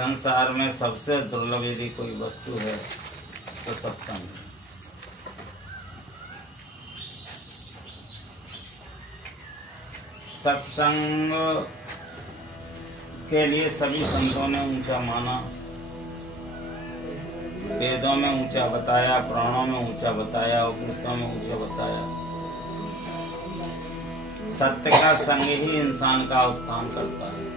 संसार में सबसे दुर्लभ यदि कोई वस्तु है तो सत्संग। सत्संग के लिए सभी संतों ने ऊंचा माना, वेदों में ऊंचा बताया, पुराणों में ऊंचा बताया, उपनिषदों में ऊंचा बताया। सत्य का संग ही इंसान का उत्थान करता है।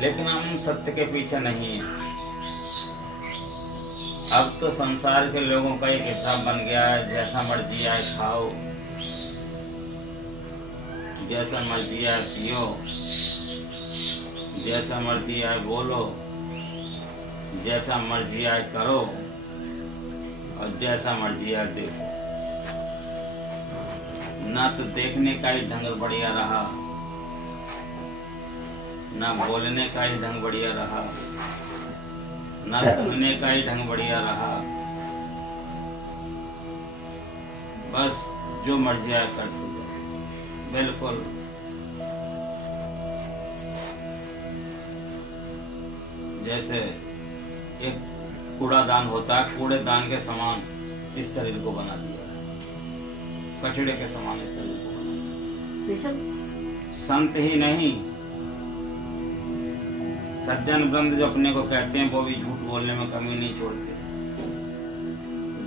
लेकिन हम सत्य के पीछे नहीं हैं। अब तो संसार के लोगों का एक हिसाब बन गया है, जैसा मर्जी आए खाओ, जैसा मर्जी आए पियो, जैसा मर्जी आए बोलो, जैसा मर्जी आए करो और जैसा मर्जी आए देखो। ना तो देखने का ही ढंग बढ़िया रहा, ना बोलने का ही ढंग बढ़िया रहा, ना सुनने का ही ढंग बढ़िया रहा। बस जो मर्जी आए करते जाओ। बिल्कुल जैसे एक कूड़ादान होता है, कूड़ेदान के समान इस शरीर को बना दिया, कचड़े के समान इस शरीर को बना दिया। संत ही नहीं, सज्जन वृंद जो अपने को कहते हैं वो भी झूठ बोलने में कमी नहीं छोड़ते,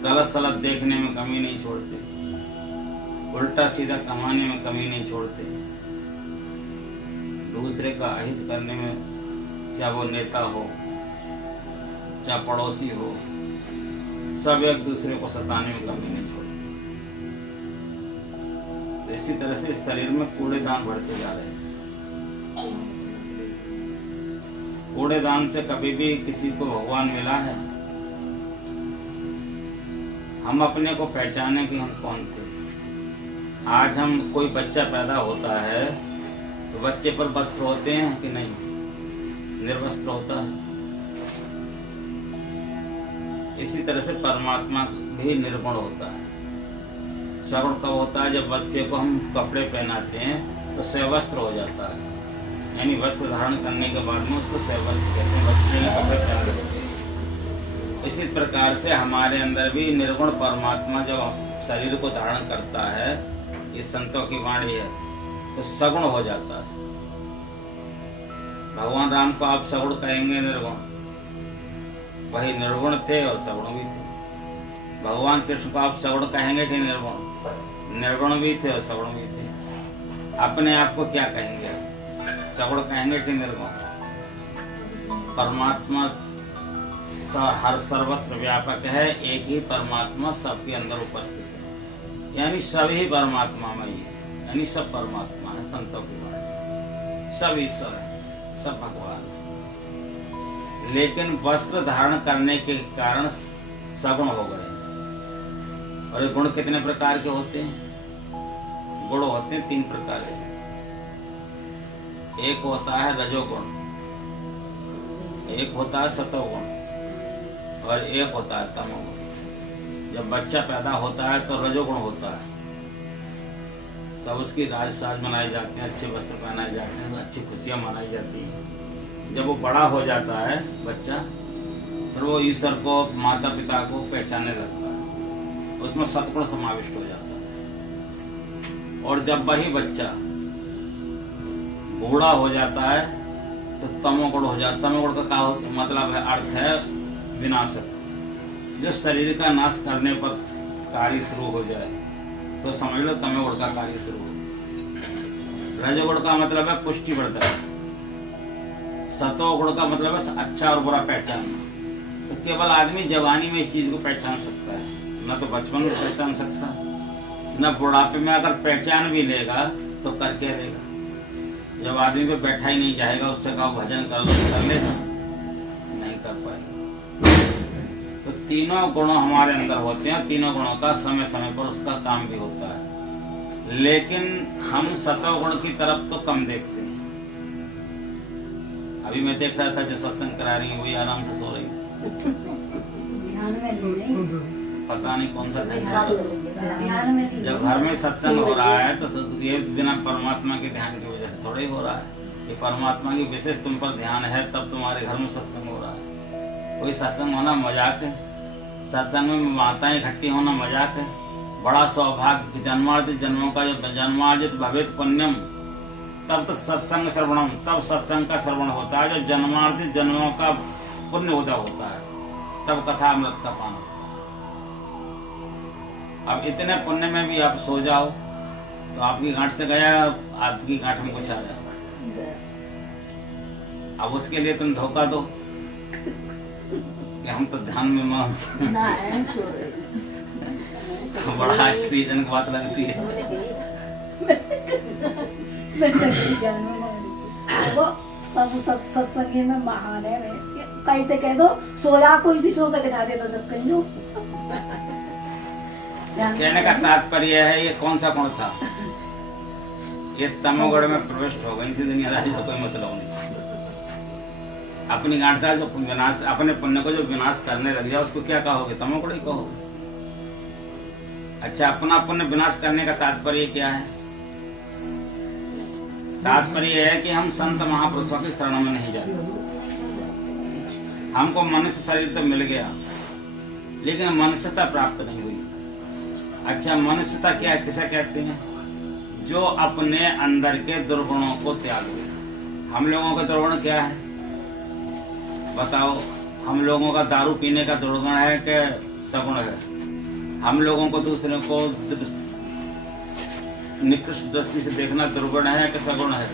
गलत सलत देखने में कमी नहीं छोड़ते, उल्टा सीधा कमाने में कमी नहीं छोड़ते, दूसरे का अहित करने में, चाहे वो नेता हो चाहे पड़ोसी हो, सब एक दूसरे को सताने में कमी नहीं छोड़ते। तो इसी तरह से इस शरीर में कूड़ेदान बढ़ते जा रहे हैं। कूड़ेदान से कभी भी किसी को भगवान मिला है? हम अपने को पहचाने कि हम कौन थे। आज हम कोई बच्चा पैदा होता है तो बच्चे पर वस्त्र होते हैं कि नहीं? निर्वस्त्र होता है। इसी तरह से परमात्मा भी निर्गुण होता है। सगुण कब होता है? जब बच्चे को हम कपड़े पहनाते हैं तो सवस्त्र हो जाता है, यानी वस्त्र धारण करने के बाद में उसको सवस्त्र कहते हैं, वस्त्र के कपड़े पहन लेते हैं। इसी प्रकार से हमारे अंदर भी निर्गुण परमात्मा जब शरीर को धारण करता है, ये संतों की वाणी है, तो सगुण हो जाता है। भगवान राम को आप सगुण कहेंगे, निर्गुण? वही निर्गुण थे और सगुण भी थे। भगवान कृष्ण को आप सगुण कहेंगे कि निर्गुण? निर्गुण भी थे और सगुण भी थे। अपने आप को क्या कहेंगे? सगुण कहेंगे कि निर्गुण? परमात्मा हर सर्वत्र व्यापक है, एक ही परमात्मा सबके अंदर उपस्थित है, यानी सभी परमात्मा में ही है, यानी सब परमात्मा है। संतों की बात, सब ईश्वर है, सब भगवान है। लेकिन वस्त्र धारण करने के कारण सगुण हो गए। और ये गुण कितने प्रकार के होते हैं? गुण होते हैं 3 प्रकार के। एक होता है रजोगुण, एक होता है सतोगुण और एक होता है तमोगुण। जब बच्चा पैदा होता है तो रजोगुण होता है, सब उसकी राज साज मनाए जाते हैं, अच्छे वस्त्र पहनाए जाते हैं, अच्छी खुशियां मनाई जाती हैं। जब वो बड़ा हो जाता है बच्चा, फिर वो ईश्वर को, माता पिता को पहचानने लगता है, उसमें सत्गुण समाविष्ट हो जाता है। और जब वही बच्चा बूढ़ा हो जाता है तो तमोगुण हो जाता है। तमोगुण का मतलब है, अर्थ है विनाशक। जो शरीर का नाश करने पर कार्य शुरू हो जाए तो समझ लो तमोगुण का कार्य शुरू हो। रजोगुण का मतलब है पुष्टि बढ़ता है। सतोगुण का मतलब है अच्छा और बुरा पहचानना। तो केवल आदमी जवानी में इस चीज को पहचान सकता है, न तो बचपन में पहचान सकता, न बुढ़ापे में। अगर पहचान भी लेगा तो करके लेगा। जब आदमी पे बैठा ही नहीं जाएगा, उससे कहो भजन कर लो, कर लेगा? नहीं कर पाएगा। तो तीनों गुण हमारे अंदर होते हैं, तीनों गुणों का समय समय पर उसका काम भी होता है। लेकिन हम सतोगुण की तरफ तो कम देखते हैं। अभी मैं देख रहा था जो सत्संग करा रही है वही आराम से सो रही थी। पता नहीं कौन सा ध्यान। जब घर में सत्संग हो रहा है तो ये बिना परमात्मा के ध्यान की वजह से थोड़ा ही हो रहा है। ये परमात्मा की विशेष तुम पर ध्यान है, तब तुम्हारे घर में सत्संग हो रहा है। कोई सत्संग होना मजाक है, सत्संग में माताएं इकट्ठी होना मजाक है। बड़ा सौभाग्य, जन्मार्जित जन्मों का जब जन्मार्जित भवेत पुण्यम, तब तो सत्संग श्रवणम, तब सत्संग का श्रवण होता है जब जन्मार्जित जन्मों का पुण्य उदय होता है, तब कथा अमृत का पान होता है। अब इतने पुण्य में भी आप सो जाओ तो आपकी गांठ से गया, आपकी गांठ में कुछ आ जाए। अब उसके लिए तुम धोखा दो कि हम तो ध्यान में बड़ा आश्चर्यजनक बात लगती है। वो सब सत्संगी में महान है। कहीं तो कह दो सोया कोई सी सो कर दिखा दे तो जब कहीं दो। कहने का तात्पर्य है, ये कौन सा गुण था? ये तमोगढ़ में प्रविष्ट हो गई थी, दुनियादारी से कोई मतलब नहीं। अपनी गांठ का जो विनाश, अपने पुण्य को जो विनाश करने लग जाए उसको क्या कहोगे? तमोगढ़ ही कहोगे। अच्छा, अपना पुण्य विनाश करने का तात्पर्य क्या है? तात्पर्य है कि हम संत महापुरुषों की शरण में नहीं जाते। हमको मनुष्य शरीर तो मिल गया, लेकिन मनुष्यता प्राप्त नहीं हुई। अच्छा, मनुष्यता क्या, किसे कहते हैं? जो अपने अंदर के दुर्गुणों को त्याग दे। हम लोगों के दुर्गुण क्या है बताओ? हम लोगों का दारू पीने का दुर्गुण है कि सगुण है? हम लोगों को दूसरे को निकृष्ट दृष्टि से देखना दुर्गुण है कि सगुण है?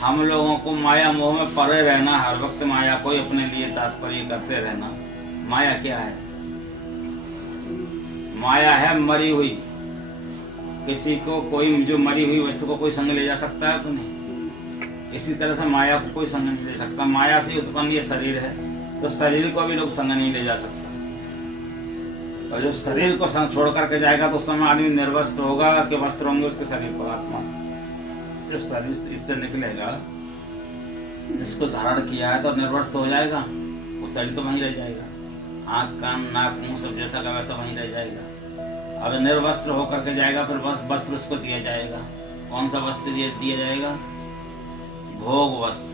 हम लोगों को माया मोह में पड़े रहना, हर वक्त माया को अपने लिए तात्पर्य करते रहना, माया क्या है? माया है मरी हुई। किसी को कोई, जो मरी हुई वस्तु को कोई संग ले जा सकता है तो नहीं। इसी तरह से माया को कोई संग नहीं ले सकता। माया से उत्पन्न ये शरीर है, तो शरीर को भी लोग संग नहीं ले जा सकते। और जब शरीर को संग छोड़ करके जाएगा तो उस समय आदमी निर्वस्त्र होगा कि वस्त्र होंगे उसके शरीर पर। आत्मा जब शरीर इससे निकलेगा, जिसको धारण किया है तो निर्वस्त्र हो जाएगा, वो शरीर तो वहीं रह जाएगा। आंख कान नाक मुंह सब जैसा का वैसा वहीं रह जाएगा। अब निर्वस्त्र होकर के जाएगा, फिर वस्त्र उसको दिया जाएगा। कौन सा वस्त्र दिया जाएगा? भोग वस्त्र।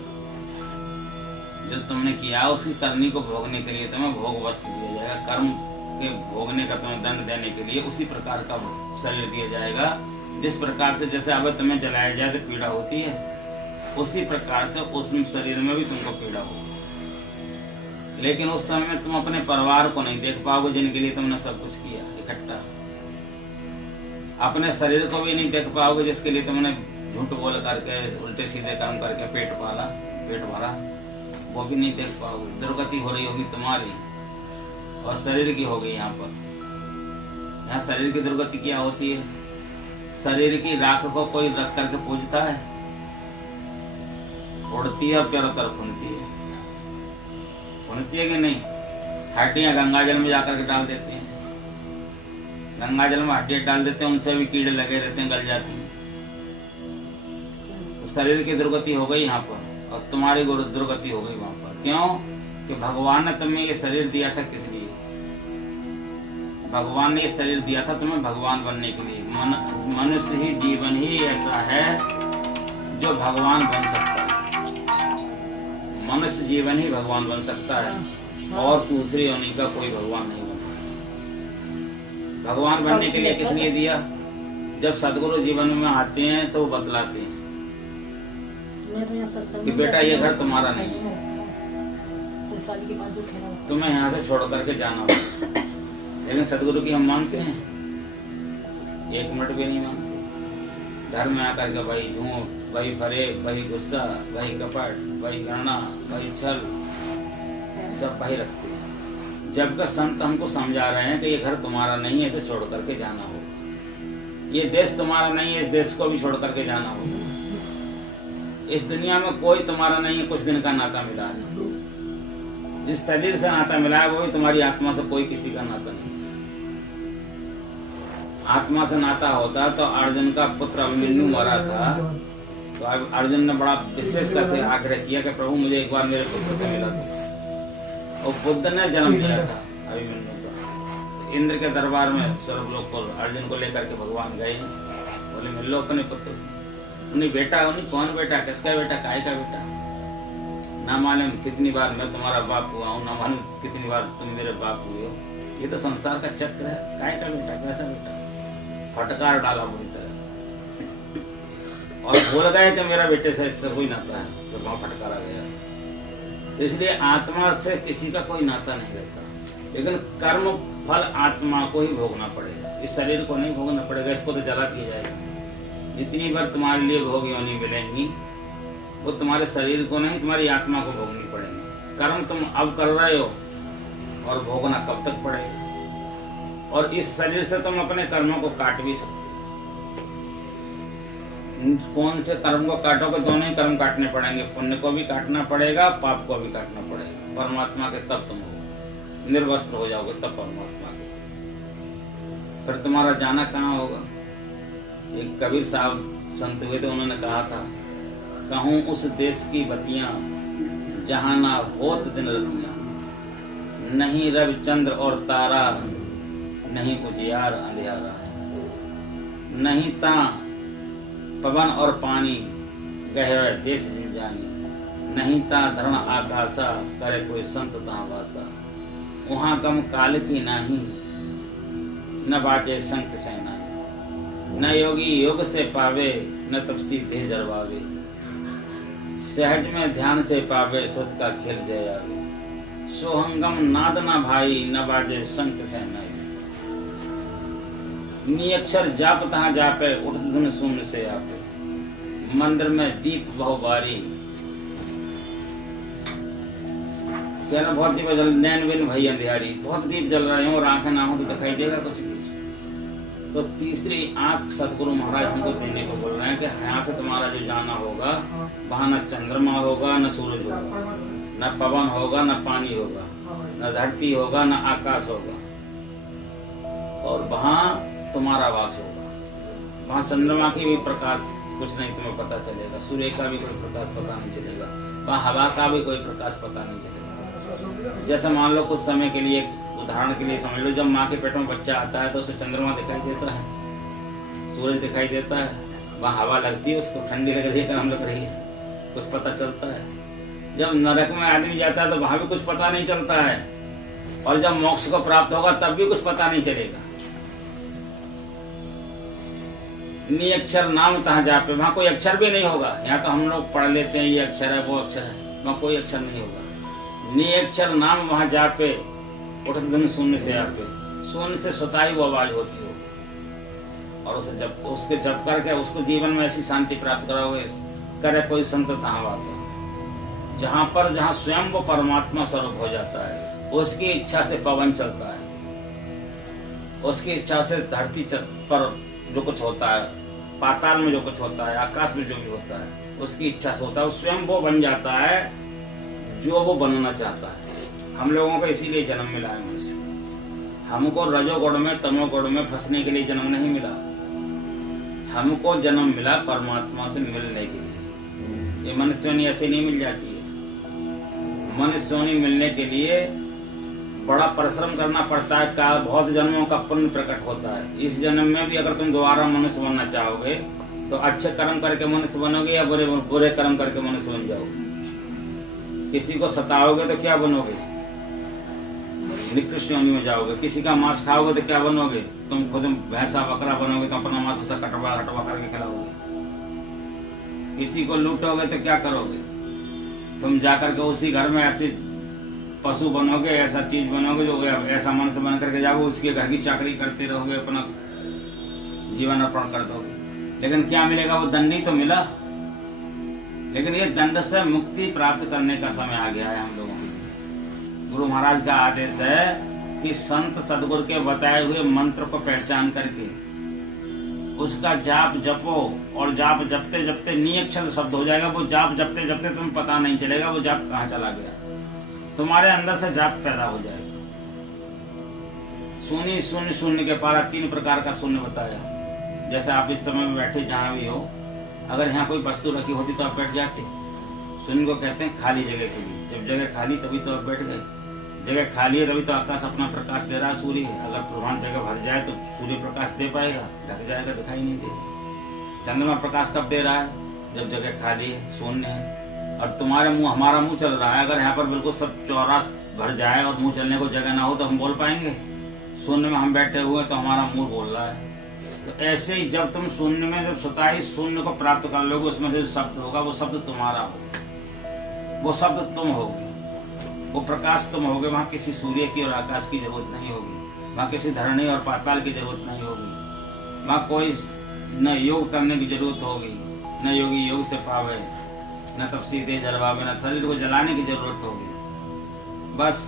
जो तुमने किया उसकी करनी को भोगने के लिए तुम्हें भोग वस्त्र दिया जाएगा। कर्म के भोगने का तुम्हें दंड देने के लिए उसी प्रकार का शरीर दिया जाएगा। जिस प्रकार से, जैसे अब तुम्हें जलाया जाए तो पीड़ा होती है, उसी प्रकार से उस शरीर में भी तुमको पीड़ा होगी। लेकिन उस समय में तुम अपने परिवार को नहीं देख पाओगे जिनके लिए तुमने सब कुछ किया इकट्ठा। अपने शरीर को भी नहीं देख पाओगे जिसके लिए तुमने झूठ बोल करके, उल्टे सीधे काम करके पेट भरा, वो भी नहीं देख पाओगे। दुर्गति हो रही होगी तुम्हारी और शरीर की हो गई। यहाँ पर, यहाँ शरीर की दुर्गति क्या होती है? शरीर की राख को कोई रख करके पूजता है, उड़ती है और पैरों तरफ फुनती है कि नहीं? हड्डियां गंगा जल में जाकर के डाल देते हैं, गंगा जल में हड्डियां डाल देते हैं, उनसे भी कीड़े लगे रहते हैं, गल जाती हैं। तो शरीर की दुर्गति हो गई यहाँ पर, और तुम्हारी दुर्गति हो गई वहां पर। क्यों? कि भगवान ने तुम्हें ये शरीर दिया था किस लिए? भगवान ने ये शरीर दिया था तुम्हें भगवान बनने के लिए। मनुष्य ही जीवन ही ऐसा है जो भगवान बन सकता है। मनुष्य जीवन ही भगवान बन सकता है, और दूसरी योनि का कोई भगवान नहीं बन सकता। भगवान बनने के लिए किस लिए दिया? जब सदगुरु जीवन में आते हैं तो वो बतलाते हैं कि बेटा ये घर तुम्हारा नहीं है, तुम्हें यहाँ से छोड़ करके जाना होगा। लेकिन सदगुरु की हम मानते हैं? एक मिनट भी नहीं मानते। घर में आकर के वही झूठ, वही फरेब, वही गुस्सा, वही कपट, वही गणना, वही छल, सब वही रखते हैं। जबकि संत हमको समझा रहे हैं कि ये घर तुम्हारा नहीं है, इसे छोड़ करके जाना होगा। ये देश तुम्हारा नहीं है, इस देश को भी छोड़ करके जाना होगा। इस दुनिया में कोई तुम्हारा नहीं है, कुछ दिन का नाता मिला है। जिस शरीर से नाता मिला है वो भी तुम्हारी आत्मा से कोई किसी का नाता नहीं। आत्मा से नाता होता तो अर्जुन का पुत्र अभिमन्यु मरा था, तो अर्जुन ने बड़ा विशेष से आग्रह किया कि प्रभु मुझे एक बार मेरे पुत्र से मिला था। और बुद्ध ने जन्म लिया था अभिमन्यु का। इंद्र के दरबार में स्वर्गलोक को अर्जुन को लेकर के भगवान गए, बोले मिल लो अपने पुत्र से। उन्हें बेटा उन्हें कौन बेटा, किसका बेटा, काय का बेटा, ना मालूम कितनी बार मैं तुम्हारा बाप हुआ हूँ, ना मालूम कितनी बार तुम मेरे बाप हुए हो। ये तो संसार का चक्र है। काय का बेटा, कैसा बेटा, फटकार डाला बुरी तरह से और भूल गए कि मेरा बेटे से इससे कोई नाता है, तो वहां फटकारा गया। तो इसलिए आत्मा से किसी का कोई नाता नहीं रहता, लेकिन कर्म फल आत्मा को ही भोगना पड़ेगा, इस शरीर को नहीं भोगना पड़ेगा, इसको तो जला दिया जाएगा। जितनी बार तुम्हारे लिए भोग योनि मिलेंगी वो तुम्हारे शरीर को नहीं, तुम्हारी आत्मा को भोगनी पड़ेगी। कर्म तुम अब कर रहे हो और भोगना कब तक पड़ेगा। और इस शरीर से तुम अपने कर्मों को काट भी सकते हो। कौन से कर्म को काटोगे, दोनों ही कर्म काटने पड़ेंगे, पुण्य को भी काटना पड़ेगा, पाप को भी काटना पड़ेगा। परमात्मा के तब तुम हो निर्वस्त्र हो जाओगे, तब परमात्मा के। फिर तुम्हारा जाना कहाँ होगा। एक कबीर साहब संत हुए थे, उन्होंने कहा था, कहूँ उस देश की बतियां जहाँ ना होत दिन रतियां, नहीं रवि चंद्र और तारा, नहीं उजियार अंधियारा, नहीं ता पवन और पानी गहरे देश जी जानी, नहीं ता धरण आकाशा करे कोई संत तहाँ वासा, वहाँ गम काल की नाही, न बाजे शंख से नाही, न योगी योग से पावे, न तपसी थे जरवावे, सहज में ध्यान से पावे, सुत का खेल जय आवे, सोहंगम नाद ना भाई, न बाजे शंख से नाही, नियक्षर जाप तहाँ जापे, उठ धुन शून्य से आपे, मंदिर में दीप बहुबारी, कहना बहुत दीप जल, नैन बिन भई अंधियारी, बहुत दीप जल रहे हो और आंखें ना हो तो दिखाई देगा कुछ भी। तो तीसरी आंख सदगुरु महाराज हमको देने को बोल रहे हैं कि यहाँ से तुम्हारा जो जाना होगा, वहाँ न चंद्रमा होगा, न सूरज होगा, न पवन होगा, न पानी होगा, न धरती होगा, न आकाश होगा, और वहाँ तुम्हारा वास होगा। वहाँ चंद्रमा की भी प्रकाश कुछ नहीं तुम्हें पता चलेगा, सूर्य का भी कोई प्रकाश पता नहीं चलेगा, वहाँ हवा का भी कोई प्रकाश पता नहीं चलेगा। जैसे मान लो कुछ समय के लिए, उदाहरण के लिए समझ लो, जब माँ के पेट में बच्चा आता है तो उसे चंद्रमा दिखाई देता है, सूरज दिखाई देता है, वहाँ हवा लगती है, उसको ठंडी लग रही है, गर्म लग रही है, कुछ पता चलता है। जब नरक में आदमी जाता है तो वहां भी कुछ पता नहीं चलता है, और जब मोक्ष को प्राप्त होगा तब भी कुछ पता नहीं चलेगा। नियक्षर नाम तहाँ जापे, वहाँ कोई अक्षर भी नहीं होगा। यहाँ तो हम लोग पढ़ लेते हैं ये अक्षर है वो अक्षर है, वहाँ कोई अक्षर नहीं होगा। नियक्षर नाम वहाँ जापे, उठ दिन शून्य से आपे, शून्य से सुताई वो आवाज होती होगी, और उसे जब उसके जप करके उसको जीवन में ऐसी शांति प्राप्त कराओगे, करे कोई संत तहाँ वासा, जहाँ स्वयं वो परमात्मा स्वरूप हो जाता है, उसकी इच्छा से पवन चलता है, उसकी इच्छा से धरती पर जो कुछ होता है, पाताल में जो कुछ होता है, आकाश में जो भी होता है, उसकी इच्छा से होता है, स्वयं वो बन जाता है जो वो बनना चाहता है। हम लोगों को इसीलिए जन्म मिला है मनुष्य, हमको रजोगुण में तमोगुण में फंसने के लिए जन्म नहीं मिला, हमको जन्म मिला परमात्मा से मिलने के लिए। ये मनुष्योनी ऐसे नहीं मिल जाती है, मनुष्योनी मिलने के लिए बड़ा परिश्रम करना पड़ता है, का बहुत जन्मों का पुण्य प्रकट होता है। इस जन्म में भी अगर तुम दोबारा मनुष्य बनना चाहोगे तो अच्छे कर्म करके मनुष्य बनोगे या बुरे कर्म करके मनुष्य बन जाओगे। किसी को सताओगे तो क्या बनोगे, निकृष्ट योनि में जाओगे। किसी का मांस खाओगे तो क्या बनोगे, तुम खुद भैंसा बकरा बनोगे तो अपना मांस उसे कटवा हटवा करके खिलाओगे। किसी को लूटोगे तो क्या करोगे, तुम जाकर के उसी घर में ऐसे पशु बनोगे, ऐसा चीज बनोगे जो ऐसा मनुष्य बन करके जाओगे, उसके घर की चाकरी करते रहोगे, अपना जीवन अर्पण कर दोगे। लेकिन क्या मिलेगा, वो दंड ही तो मिला। लेकिन ये दंड से मुक्ति प्राप्त करने का समय आ गया है हम लोगों को। गुरु महाराज का आदेश है कि संत सदगुरु के बताए हुए मंत्र को पहचान करके उसका जाप जपो, और जाप जपते जपते नियक्षर शब्द हो जाएगा। वो जाप जपते जपते तुम्हें पता नहीं चलेगा वो जाप कहाँ चला गया, तुम्हारे अंदर से जाप पैदा हो जाएगा। शून्य शून्य शून्य के पारा 3 प्रकार का शून्य बताया। जैसे आप इस समय में बैठे जहाँ भी हो, अगर यहाँ कोई वस्तु रखी होती तो आप बैठ जाते। शून्य को कहते हैं खाली जगह के लिए। जब जगह खाली तभी तो आप बैठ गए, जगह खाली है तभी तो आकाश अपना प्रकाश दे रहा है। सूर्य अगर प्रभान जगह भर जाए तो सूर्य प्रकाश दे पाएगा, ढक जाएगा, दिखाई नहीं दे। चंद्रमा प्रकाश कब दे रहा है, जब जगह खाली है, शून्य है, और तुम्हारे मुंह हमारा मुंह चल रहा है, अगर यहाँ पर बिल्कुल सब चौरास भर जाए और मुंह चलने को जगह ना हो तो हम बोल पाएंगे? शून्य में हम बैठे हुए तो हमारा मुंह बोल रहा है। तो ऐसे ही जब तुम शून्य में, जब स्वतः ही शून्य को प्राप्त कर लोगे, उसमें जो शब्द होगा वो शब्द तुम्हारा होगा, वो शब्द तुम होगी, वो प्रकाश तुम होगे। वहाँ किसी सूर्य की और आकाश की जरूरत नहीं होगी, वहाँ किसी धरणी और पाताल की जरूरत नहीं होगी, वहाँ कोई न योग करने की जरूरत होगी, न योगी योग से पावे, न तब सीधे जलवावे, न शरीर को जलाने की जरूरत होगी। बस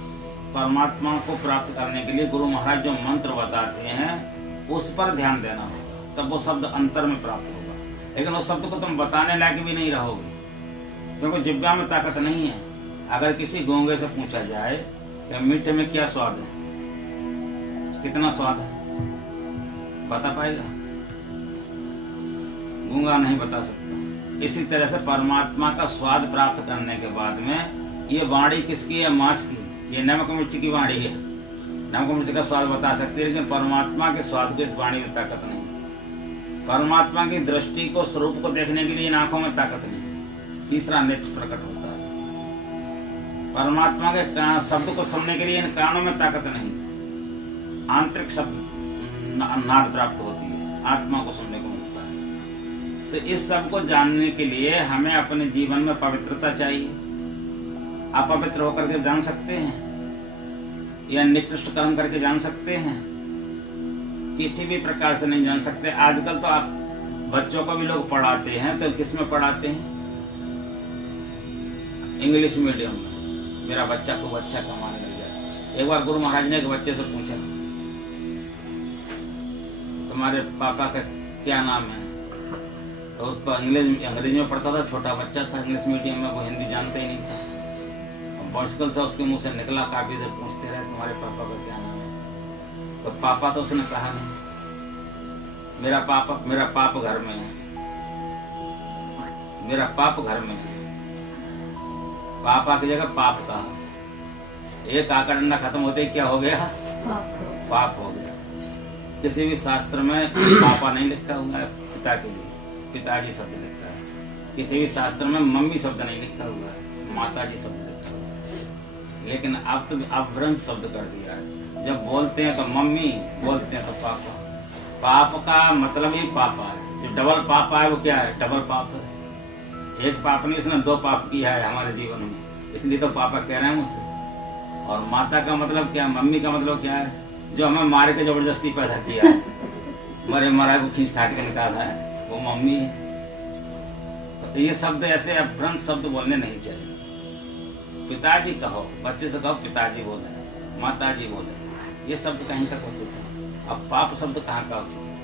परमात्मा को प्राप्त करने के लिए गुरु महाराज जो मंत्र बताते हैं उस पर ध्यान देना होगा, तब वो शब्द अंतर में प्राप्त होगा। लेकिन उस शब्द को तुम बताने लायक भी नहीं रहोगे, क्योंकि जिब्बा में ताकत नहीं है। अगर किसी गूंगे से पूछा जाए कि मीठे में क्या स्वाद है, कितना स्वाद है, बता पाएगा? गूंगा नहीं बता सकता। इसी तरह से परमात्मा का स्वाद प्राप्त करने के बाद में ये वाणी किसकी है? मांस की। ये नमक मिर्च की वाणी है, नमक मिर्च का स्वाद बता सकती है, लेकिन परमात्मा के स्वाद को इस वाणी में ताकत नहीं। परमात्मा की दृष्टि को, स्वरूप को देखने के लिए इन आंखों में ताकत नहीं। तीसरा नेत्र प्रकट होता है। परमात्मा के शब्द को सुनने के लिए इन कानों में ताकत नहीं। आंतरिक शब्द नाद प्राप्त होती है, आत्मा को सुनने को मिलता है। तो इस सब को जानने के लिए हमें अपने जीवन में पवित्रता चाहिए। अपवित्र होकर के जान सकते हैं या निकृष्ट कर्म करके जान सकते हैं? किसी भी प्रकार से नहीं जान सकते। आजकल तो आप बच्चों को भी लोग पढ़ाते हैं, तो किस में पढ़ाते हैं? इंग्लिश मीडियम में। मेरा बच्चा खूब अच्छा कमाने लग जाए। एक बार गुरु महाराज ने एक बच्चे से पूछा, तुम्हारे पापा का क्या नाम है? तो उसको अंग्रेजी में पढ़ता था, छोटा बच्चा था, इंग्लिश मीडियम में, वो हिंदी जानता ही नहीं था। मुश्किल से उसके मुंह से निकला, काफी देर पूछते रहे तुम्हारे पापा का क्या नाम है? तो पापा तो उसने कहा नहीं। मेरा पाप घर में है, मेरा पाप घर में है। पापा की जगह पाप कहा। एक आकर डंडा खत्म होते ही क्या हो गया? पाप हो गया। किसी भी शास्त्र में पापा नहीं लिखा हुआ है, पिता के लिए पिताजी शब्द लिखा है। किसी भी शास्त्र में मम्मी शब्द नहीं लिखा हुआ है, माताजी शब्द लिखा हुआ है। लेकिन अब तो अपभ्रंश शब्द कर दिया है। जब बोलते हैं तो मम्मी, बोलते हैं तो पापा। पाप का मतलब ही पापा है। जो डबल पापा है वो क्या है? डबल पाप है। एक पाप नहीं, उसने दो पाप किया है हमारे जीवन में, इसलिए तो पापा कह रहे हैं मुझसे। और माता का मतलब क्या? मम्मी का मतलब क्या है? जो हमें मारे के जबरदस्ती पैदा किया है, मरे मरा को खींच खाच के निकाला है, वो मम्मी है। तो ये शब्द ऐसे अपभ्रंश शब्द बोलने नहीं चाहिए। पिताजी कहो, बच्चे से कहो पिताजी बोले, माताजी बोले, ये शब्द कहीं तक उचित है। अब पाप शब्द कहाँ का उचित है?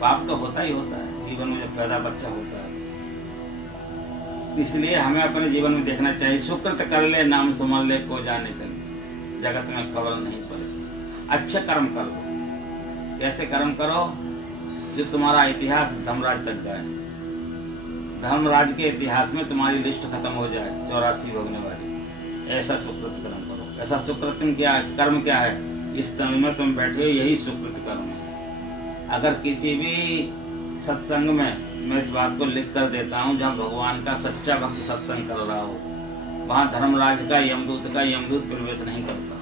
पाप तो होता ही होता है जीवन में जब पैदा बच्चा होता है। इसलिए हमें अपने जीवन में देखना चाहिए, सुकृत कर ले नाम सुमन ले को जाने कर, जगत में खबर नहीं पड़े। अच्छे कर्म करो। कैसे कर्म करो? जो तुम्हारा इतिहास धर्मराज तक जाए, धर्मराज के इतिहास में तुम्हारी लिस्ट खत्म हो जाए 84 भोगने वाली। ऐसा सुकृत कर्म करो। ऐसा सुकृत कर्म क्या है? इस तन में तुम बैठे हो, यही सुकृत कर्म है। अगर किसी भी सत्संग में मैं इस बात को लिख कर देता हूँ, जहाँ भगवान का सच्चा भक्त सत्संग कर रहा हो, वहाँ धर्मराज का यमदूत प्रवेश नहीं करता,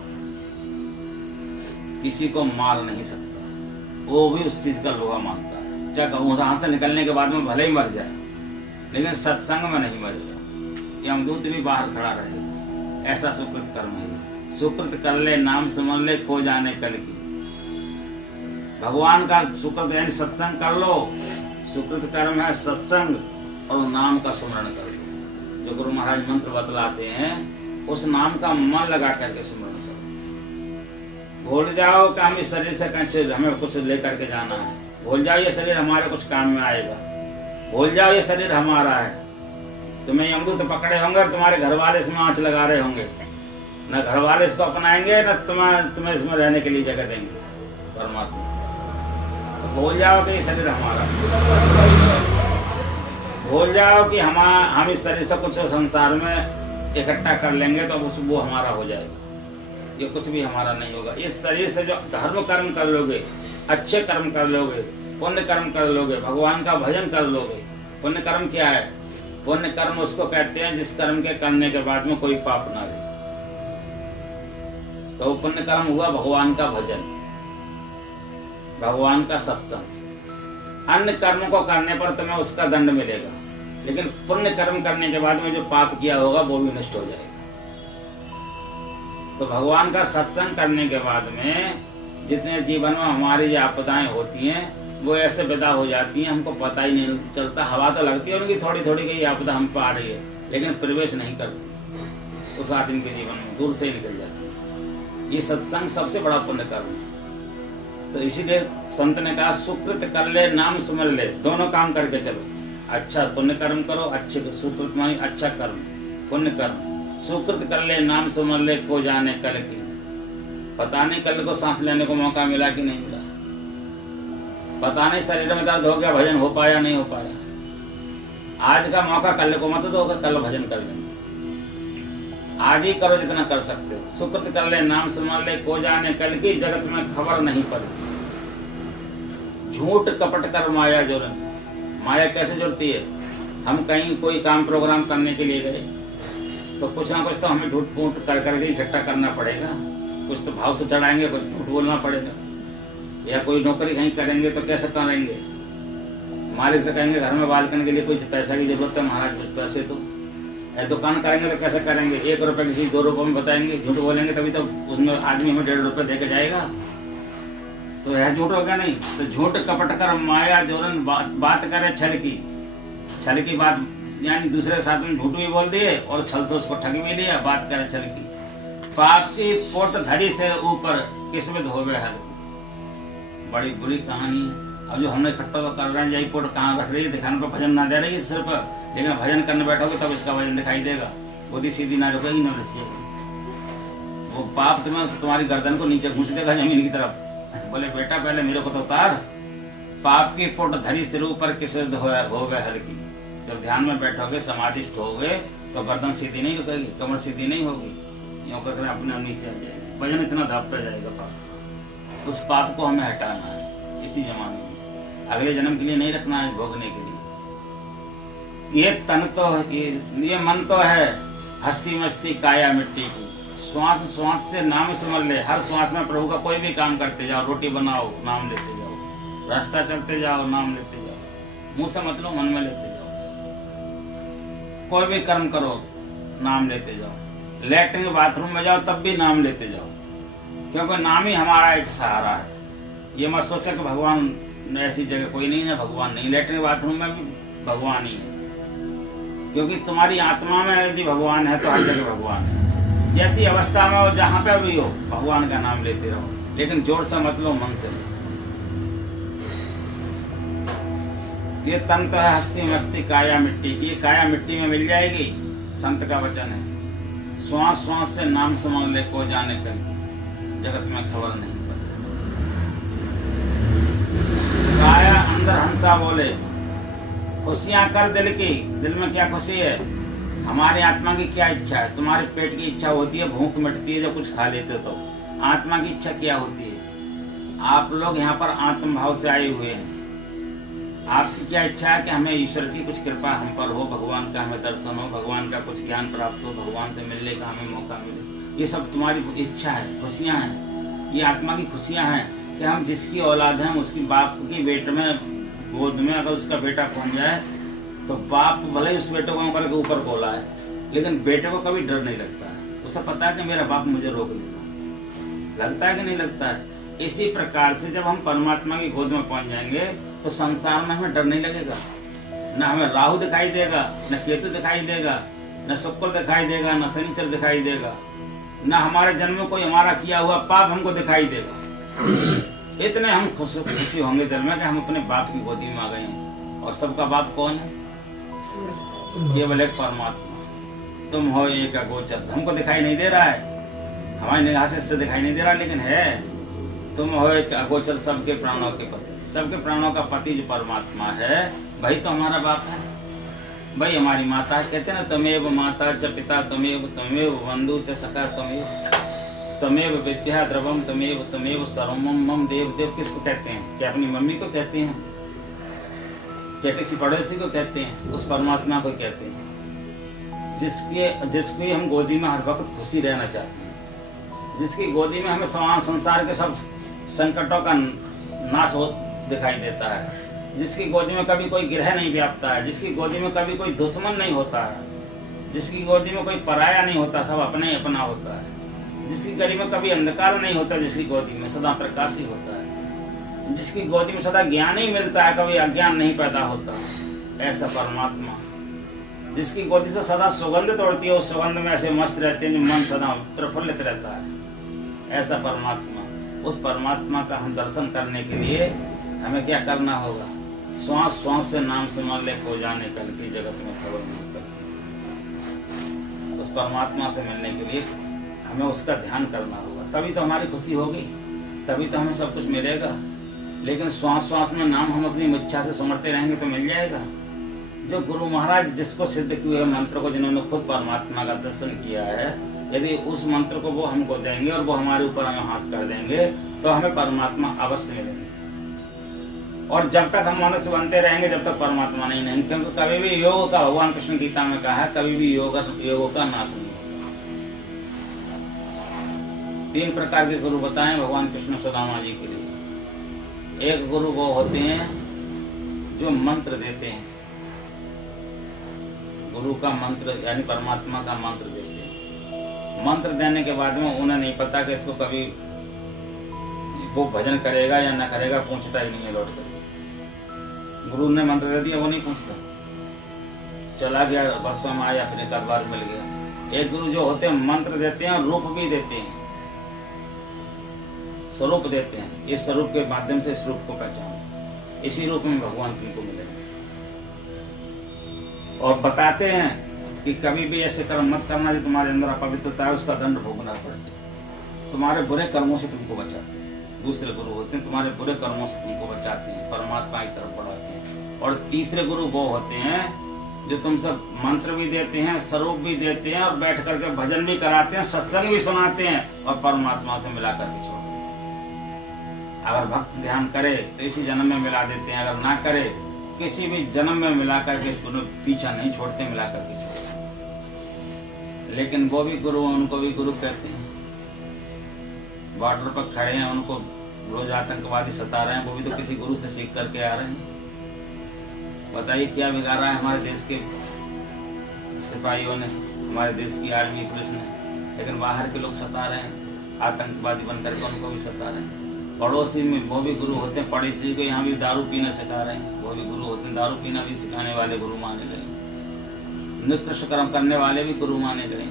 किसी को मार नहीं सकता। वो भी उस चीज का लोहा मानता है। चाहे वहां से निकलने के बाद में भले ही मर जाए, लेकिन सत्संग में नहीं मरेगा। यमदूत भी बाहर खड़ा रहेगा। ऐसा सुकृत कर्म है। सुकृत कर ले नाम सुमन ले खो जाने कल की। भगवान का सुकृत यानी सत्संग कर लो। सुकृत कर्म है सत्संग और नाम का स्मरण कर लो। जो गुरु महाराज मंत्र बतलाते हैं, उस नाम का मन लगा करके स्मरण करो। भूल जाओ कि हम इस शरीर से कहीं हमें कुछ लेकर के जाना है। भूल जाओ ये शरीर हमारे कुछ काम में आएगा। भूल जाओ ये शरीर हमारा है। तुम्हें यमदूत पकड़े होंगे और तुम्हारे घर वाले इसमें आंच लगा रहे होंगे। न घर वाले इसको अपनाएंगे, न तुम्हें इसमें रहने के लिए जगह देंगे परमात्मा। तो भूल जाओ कि ये शरीर हमारा। भूल जाओ कि हम इस शरीर से कुछ संसार में इकट्ठा कर लेंगे तो वो हमारा हो जाएगा। ये कुछ भी हमारा नहीं होगा। इस शरीर से जो धर्म कर्म कर लोगे, अच्छे कर्म कर लोगे, पुण्य कर्म कर लोगे, भगवान का भजन कर लोगे, पुण्य कर्म क्या है? पुण्य कर्म उसको कहते हैं जिस कर्म के करने के बाद में कोई पाप ना रहे। तो पुण्य कर्म हुआ भगवान का भजन, भगवान का सत्संग। अन्य कर्म को करने पर तुम्हें उसका दंड मिलेगा, लेकिन पुण्य कर्म करने के बाद में जो पाप किया होगा वो भी नष्ट हो जाएगा। तो भगवान का सत्संग करने के बाद में जितने जीवन में हमारी जो आपदाएं होती हैं वो ऐसे विदा हो जाती हैं, हमको पता ही नहीं चलता। हवा तो लगती है उनकी थोड़ी थोड़ी की आपदा हम पे आ रही है, लेकिन प्रवेश नहीं करती उस आदमी के जीवन में, दूर से ही निकल जाती है। ये सत्संग सबसे बड़ा पुण्य कर्म है। तो इसीलिए संत ने कहा सुकृत कर ले, नाम सुमर ले, दोनों काम करके चलो। अच्छा पुण्य कर्म करो, अच्छे सुकृत मानी अच्छा कर्म, पुण्य कर्म। सुकृत कर ले, नाम सुमर ले, को जाने कल की। पता नहीं कल को सांस लेने को मौका मिला कि नहीं मिला, पता नहीं शरीर में दर्द हो गया, भजन हो पाया नहीं हो पाया। आज का मौका कल को मत दो, कल भजन कर लेंगे। आज ही करो जितना कर सकते हो। सुकृत कर ले, नाम सुमर ले, को जाने कल की, जगत में खबर नहीं पड़ी। झूठ कपट कर माया जोड़न। माया कैसे जुड़ती है? हम कहीं कोई काम प्रोग्राम करने के लिए गए तो कुछ ना कुछ तो हमें झूठ फूट कर करके इकट्ठा करना पड़ेगा। कुछ तो भाव से चढ़ाएंगे, कुछ झूठ बोलना पड़ेगा। या कोई नौकरी कहीं करेंगे तो कैसे करेंगे? मालिक से कहेंगे घर में बालकनी के लिए कुछ पैसा की जरूरत है महाराज, कुछ पैसे तो। दुकान करेंगे तो कैसे करेंगे? 1 रुपए किसी 2 रुपए में बताएंगे, झूठ बोलेंगे तभी तो उसमें आदमी हमें 1.5 रुपए दे के जाएगा। तो यह झूठ होगा नहीं। तो झूठ कपट कर माया जोरन, बात करे छल की। छल की बात यानी दूसरे के साथ में झूठ भी बोल दिए और छल से उसको ठग भी लिया, बात करे छल की। पाप की पोट धड़ी से ऊपर किस्मत होवे हर। बड़ी बुरी कहानी है। अब जो हमने इकट्ठा तो कर रहे हैं, यही पोट कहाँ रख रही है, दिखाने पर भजन ना दे रही है सिर पर, लेकिन भजन करने बैठोगे तब इसका वजन दिखाई देगा। गोदी सीधी ना रुकेगी ना रसिएगी। वो पाप तुम्हारी गर्दन को नीचे घुस देगा जमीन की तरफ। बोले बेटा पहले मेरे को तो उतार। पाप की पोट धरी सिर ऊपर किस्मत होवे हर की। जब ध्यान में बैठोगे, समाधिस्थ होगे, तो गर्दन सीधी नहीं रुकेगी, कमर सीधी नहीं होगी, यूं करके अपने नीचे आ जाएगी। वजन इतना दाबता जाएगा पाप। उस पाप को हमें हटाना है इसी जमाने में, अगले जन्म के लिए नहीं रखना है, भोगने के लिए। ये तन तो ये मन तो है हस्ती मस्ती काया मिट्टी की। श्वास श्वास से नाम सुमर ले। हर श्वास में प्रभु का कोई भी काम करते जाओ, रोटी बनाओ नाम लेते जाओ, रास्ता चलते जाओ नाम लेते जाओ, मुंह से मतलब मन में लेते जाओ। कोई भी कर्म करो नाम लेते जाओ। लैट्रिन बाथरूम में जाओ तब भी नाम लेते जाओ, क्योंकि नाम ही हमारा एक सहारा है। ये मत सोचो कि भगवान ऐसी जगह कोई नहीं है, भगवान नहीं। लैट्रिन बाथरूम में भी भगवान ही है, क्योंकि तुम्हारी आत्मा में यदि भगवान है तो हर जगह भगवान है। जैसी अवस्था में हो, जहाँ पे भी हो, भगवान का नाम लेते रहो, लेकिन जोर से मत लो, मन से लो। ये तन तो है हस्ती मस्ती काया मिट्टी की। ये काया मिट्टी में मिल जाएगी, संत का वचन है। श्वास श्वास से नाम सुमर ले, को जाने कल की, जगत में खबर नहीं पड़ी। काया अंदर हंसा बोले, खुशियां कर दिल की। दिल में क्या खुशी है? हमारी आत्मा की क्या इच्छा है? तुम्हारे पेट की इच्छा होती है, भूख मिटती है जब कुछ खा लेते हो। तो आत्मा की इच्छा क्या होती है? आप लोग यहाँ पर आत्म भाव से आए हुए हैं। आपकी क्या इच्छा है कि हमें ईश्वर की कुछ कृपा हम पर हो, भगवान का हमें दर्शन हो, भगवान का कुछ ज्ञान प्राप्त हो, भगवान से मिलने का हमें मौका मिले। ये सब तुम्हारी इच्छा है, खुशियां हैं। ये आत्मा की खुशियां हैं कि हम जिसकी औलाद हैं, उसकी बाप की बेटे में गोद में अगर उसका बेटा पहुंच जाए तो बाप भले ही उस बेटे को करके ऊपर बोला है, लेकिन बेटे को कभी डर नहीं लगता है। उसे पता है कि मेरा बाप मुझे रोक लेगा। लगता है कि नहीं लगता है? इसी प्रकार से जब हम परमात्मा की गोद में पहुंच जाएंगे तो संसार में हमें डर नहीं लगेगा। न हमें राहु दिखाई देगा, न केतु दिखाई देगा, न शुक्र दिखाई देगा, न शनिचर दिखाई देगा, न हमारे जन्म में कोई हमारा किया हुआ पाप हमको दिखाई देगा। इतने हम खुशी होंगे दिल में कि हम अपने बाप की गोदी में आ गए हैं। और सबका बाप कौन है? केवल एक परमात्मा। तुम हो एक अगोचर। हमको दिखाई नहीं दे रहा है, हमारी निगाह से इससे दिखाई नहीं दे रहा, लेकिन है। तुम हो एक अगोचर, सबके प्राणों के पति। सबके प्राणों का पति जो परमात्मा है, वही तो हमारा बाप है, वही हमारी माता है। कहते हैं ना, तमेव माता च पिता तमेव, तमेव बंधु च सखा तमेव, तमेव विद्या द्रवम तमेव, तमेव सर्वम मम देव। देव किसको कहते हैं? क्या अपनी मम्मी को कहते हैं? क्या किसी पड़ोसी को कहते हैं, उस परमात्मा को कहते हैं जिसकी हम गोदी में हर वक्त खुशी रहना चाहते हैं, जिसकी गोदी में हमें संसार के सब संकटों का नाश हो दिखाई देता है, जिसकी गोदी में कभी कोई ग्रह नहीं व्यापता है, जिसकी गोदी में कभी कोई दुश्मन नहीं होता है, जिसकी गोदी में कोई पराया नहीं होता, सब अपने ही अपना होता है, जिसकी गली में कभी अंधकार नहीं होता, जिसकी गोदी में सदा प्रकाश ही होता है, जिसकी गोदी में सदा ज्ञान ही मिलता है, कभी अज्ञान नहीं पैदा होता, ऐसा परमात्मा जिसकी गोदी से सदा सुगंध तोड़ती है, उस सुगंध में ऐसे मस्त रहते हैं जो मन सदा प्रफुल्लित रहता है, ऐसा परमात्मा। उस परमात्मा का हम दर्शन करने के लिए हमें क्या करना होगा? श्वास श्वास से नाम सुन ले को जाने कल की जगत में खबर नहीं करती। उस परमात्मा से मिलने के लिए हमें उसका ध्यान करना होगा, तभी तो हमारी खुशी होगी, तभी तो हमें सब कुछ मिलेगा। लेकिन श्वास श्वास में नाम हम अपनी इच्छा से सुमरते रहेंगे तो मिल जाएगा। जो गुरु महाराज जिसको सिद्ध किए मंत्र को, जिन्होंने खुद परमात्मा का दर्शन किया है, यदि उस मंत्र को वो हमको देंगे और वो हमारे ऊपर हमें हाथ कर देंगे तो हमें परमात्मा अवश्य मिलेंगे। और जब तक हम मनुष्य बनते रहेंगे जब तक परमात्मा नहीं, क्योंकि कभी भी योग का, भगवान कृष्ण गीता में कहा है, कभी भी योग का नाश नहीं होगा। 3 प्रकार के गुरु बताएं भगवान कृष्ण सुदामा जी के लिए। एक गुरु वो होते हैं जो मंत्र देते हैं, गुरु का मंत्र यानी परमात्मा का मंत्र देते हैं। मंत्र देने के बाद में उन्हें नहीं पता कि इसको कभी वो भजन करेगा या ना करेगा, पूछता ही नहीं है लौट कर। गुरु ने मंत्र दे दिया, वो नहीं पूछता, चला गया, वर्षों में आया, फिर एक आध बार मिल गया। एक गुरु जो होते हैं मंत्र देते हैं और रूप भी देते हैं, स्वरूप देते हैं। इस स्वरूप के माध्यम से इस रूप को पहचानो, इसी रूप में भगवान तुमको मिलेगा। और बताते हैं कि कभी भी ऐसे कर्म मत करना जो तुम्हारे अंदर अपवित्रता है उसका दंड भोगना पड़े। तुम्हारे बुरे कर्मों से तुमको बचाते हैं। दूसरे गुरु होते हैं तुम्हारे बुरे कर्मों से तुमको बचाते हैं, परमात्मा की तरफ बढ़ाते हैं। और तीसरे गुरु वो होते हैं जो तुमसे मंत्र भी देते हैं, स्वरूप भी देते हैं और बैठ करके भजन भी कराते हैं, सत्संग भी सुनाते हैं और परमात्मा से मिला करके छोड़ते हैं। अगर भक्त ध्यान करे तो इसी जन्म में मिला देते हैं, अगर ना करे किसी भी जन्म में मिला करके पीछा नहीं छोड़ते, मिला करके छोड़ते। लेकिन वो भी गुरु, उनको भी गुरु कहते हैं। बॉर्डर पर खड़े हैं, उनको रोज आतंकवादी सता रहे हैं, वो भी तो किसी गुरु से सीख करके आ रहे हैं। बताइए क्या बिगाड़ा है हमारे देश के सिपाहियों ने, हमारे देश की आर्मी पुलिस ने, लेकिन बाहर के लोग सता रहे हैं, आतंकवादी बन करके उनको भी सता रहे हैं। पड़ोसी में वो भी गुरु होते हैं, पड़ोसी को यहाँ भी दारू पीना सिखा रहे हैं, वो भी गुरु होते हैं। दारू पीना भी सिखाने वाले गुरु माने गए। निकृष्ट कर्म करने वाले भी गुरु माने गए।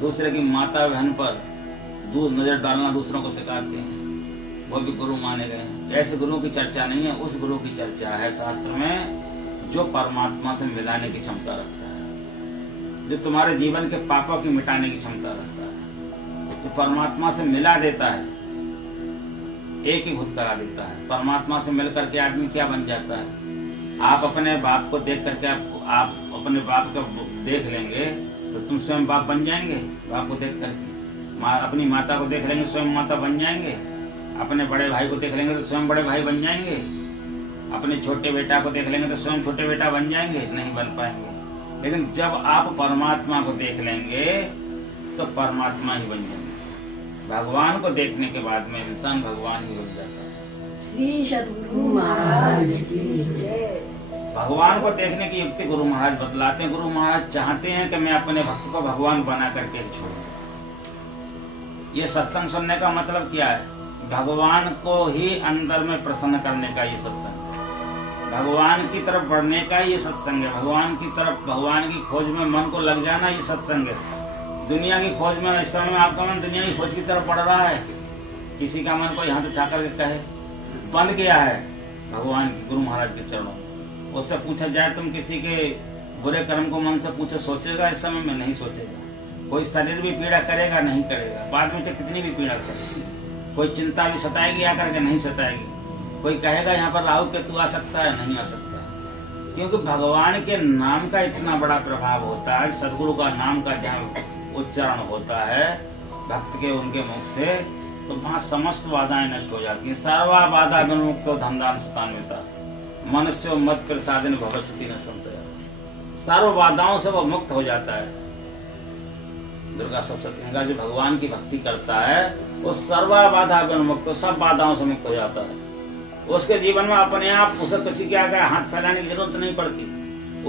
दूसरे की माता बहन पर दूर नजर डालना दूसरों को सिखाते हैं, वो भी गुरु माने गए। ऐसे गुरु की चर्चा नहीं है, उस गुरु की चर्चा है शास्त्र में जो परमात्मा से मिलाने की क्षमता रखता है, जो तुम्हारे जीवन के पापों की मिटाने की क्षमता रखता है, जो परमात्मा से मिला देता है, एक ही भूत करा देता है। परमात्मा से मिलकर के आदमी क्या बन जाता है? आप अपने बाप को देख करके आप अपने बाप को देख लेंगे तो तुम स्वयं बाप बन जाएंगे। बाप को देख करके अपनी माता को देख लेंगे, स्वयं माता बन जाएंगे। अपने बड़े भाई को देख लेंगे तो स्वयं बड़े भाई बन जाएंगे। अपने छोटे बेटा को देख लेंगे तो स्वयं छोटे बेटा बन जाएंगे, नहीं बन पाएंगे। लेकिन जब आप परमात्मा को देख लेंगे तो परमात्मा ही बन जाएंगे। भगवान को देखने के बाद में इंसान भगवान ही बन जाता है। श्री सद्गुरु महाराज की जय। भगवान को देखने की युक्ति गुरु महाराज बतलाते हैं। गुरु महाराज चाहते हैं कि मैं अपने भक्त को भगवान बना करके छोड़ूं। ये सत्संग सुनने का मतलब क्या है? भगवान को ही अंदर में प्रसन्न करने का ये सत्संग है। भगवान की तरफ बढ़ने का ये सत्संग है। भगवान की तरफ, भगवान की खोज में मन को लग जाना ये सत्संग है। दुनिया की खोज में इस समय आपका मन दुनिया की खोज की तरफ बढ़ रहा है। किसी का मन को यहाँ उठा करके कहे बंद गया है भगवान की, गुरु महाराज के चरणों में। उससे पूछा जाए तुम किसी के बुरे कर्म को मन से पूछो, सोचेगा? इस समय में नहीं सोचेगा। कोई शरीर भी पीड़ा करेगा? नहीं करेगा। बाद में चाहे कितनी भी पीड़ा करेगी। कोई चिंता भी सताएगी आकर के? नहीं सताएगी। कोई कहेगा यहाँ पर राहु केतु आ सकता है? नहीं आ सकता। क्योंकि भगवान के नाम का इतना बड़ा प्रभाव होता है। सदगुरु का नाम का जहाँ उच्चारण होता है भक्त के उनके मुख से, तो वहाँ समस्त बाधाएं नष्ट हो जाती हैं। सर्वा बाधा विमुक्तो धमदान स्थान्विता। मनुष्य मत प्रसादन भविष्यति न संशय। सर्व बाधाओं से वो मुक्त हो जाता है। दुर्गा सप्तशती का जो भगवान की भक्ति करता है वो सर्व बाधा मुक्त, सब बाधाओं से मुक्त हो जाता है। उसके जीवन में अपने आप उसे किसी के आगे हाथ फैलाने की जरूरत नहीं पड़ती,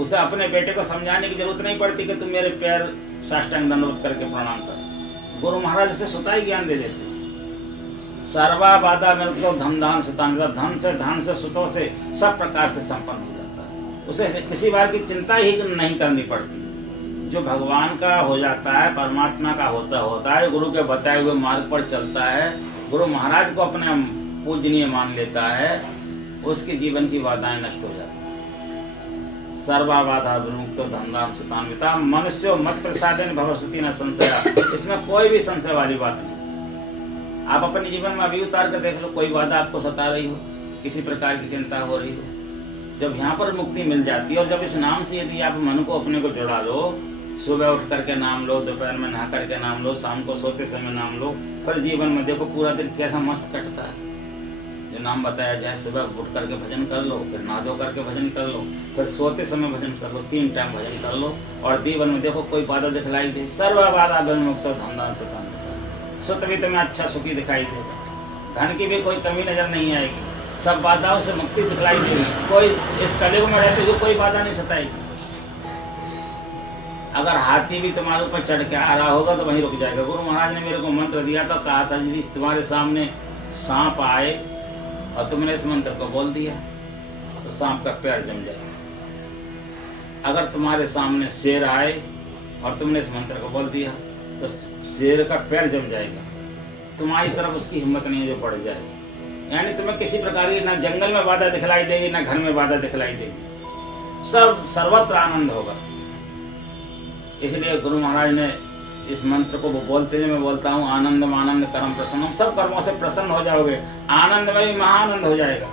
उसे अपने बेटे को समझाने की जरूरत नहीं पड़ती कि तुम मेरे पैर साष्टांग दंडवत करके प्रणाम कर। गुरु महाराज उसे स्वतः ही ज्ञान दे देते। सर्वा बाधा मेरे को धन दान सुतान, धन से धन से सुतों से सब प्रकार से संपन्न हो जाता है। उसे किसी बात की चिंता ही नहीं करनी पड़ती। जो भगवान का हो जाता है, परमात्मा का होता है, गुरु के बताए हुए मार्ग पर चलता है, गुरु महाराज को अपने पूजनीय मान लेता है, उसके जीवन की बाधाएं नष्ट हो जाती है। सर्वा बाधा विमुक्त धनधाम सुतान्विता मनुष्य मत प्रसादेन भविष्यति न संशय। इसमें कोई भी संशय वाली बात नहीं। आप अपने जीवन में अभी उतार कर देख लो, कोई बाधा आपको सता रही हो, किसी प्रकार की चिंता हो रही हो, जब यहाँ पर मुक्ति मिल जाती है और जब इस नाम से यदि आप मन को अपने को जुड़ा लो, सुबह उठ करके नाम लो, दोपहर में नहा करके नाम लो, शाम को सोते समय नाम लो, फिर जीवन में देखो पूरा दिन कैसा मस्त कटता है। जो नाम बताया जाए, सुबह उठ करके भजन कर लो, फिर नहा धो करके भजन कर लो, फिर सोते समय भजन कर लो, 3 टाइम भजन कर लो, और जीवन में देखो कोई बाधा दिखलाई दे, सर्व बाधा मुक्त धनदान से काम। सुत भी तुम्हें अच्छा सुखी दिखाई देगा, धन की भी कोई कमी नजर नहीं आएगी, सब बाधाओं से मुक्ति दिखलाई देगी। कोई इस कलयुग में रहते हुए कोई बाधा नहीं सताएगी। अगर हाथी भी तुम्हारे ऊपर चढ़ के आ रहा होगा तो वहीं रुक जाएगा। गुरु महाराज ने मेरे को मंत्र दिया था, कहा था यदि तुम्हारे सामने सांप आए और तुमने इस मंत्र को बोल दिया तो सांप का पैर जम जाएगा। अगर तुम्हारे सामने शेर आए और तुमने इस मंत्र को बोल दिया तो शेर का पैर जम जाएगा। तुम्हारी तरफ उसकी हिम्मत नहीं है जो बढ़ जाए। यानी तुम्हें किसी प्रकार की ना जंगल में बाधा दिखलाई देगी, ना घर में बाधा दिखलाई देगी, सब सर्वत्र आनंद होगा। इसलिए गुरु महाराज ने इस मंत्र को बोलते हुए मैं बोलता हूँ, आनंद आनंद कर्म प्रसन्नम, सब कर्मों से प्रसन्न हो जाओगे, आनंद में भी महाआनंद हो जाएगा।